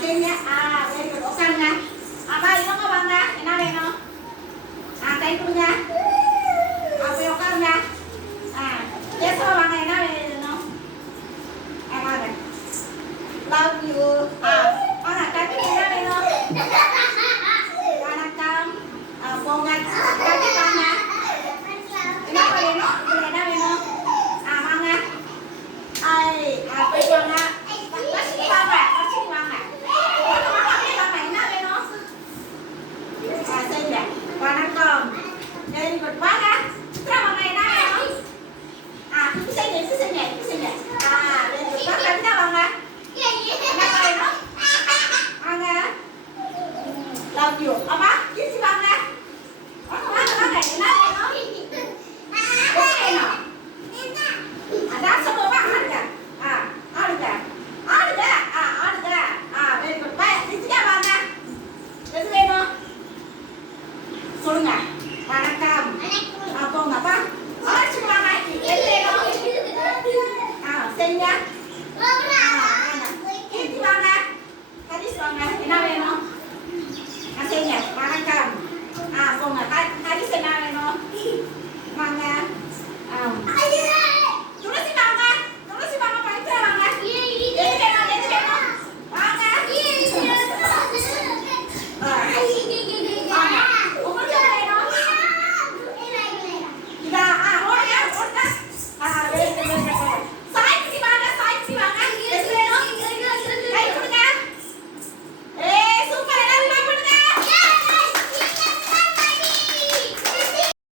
சரிங்க ஆ very good உட்காருங்க. அப்பா இவங்க வாங்க என்ன வேணும்? ஆ கை கொடுங்க. அப்படி உட்காருங்க. ஆ பேசுவா வாங்க. என்ன வேணும்? ஆ வாங்க. லவ் யூ ஆ வாங்க கட்டி என்ன வேணும்? வணக்கம். போங்க. கட்டி வாங்க. என்ன வேணும்? என்ன வேணும்? ஆ வாங்க. ஐ போய் வாங்க வணக்கம். வெரி குட் வாங்க nha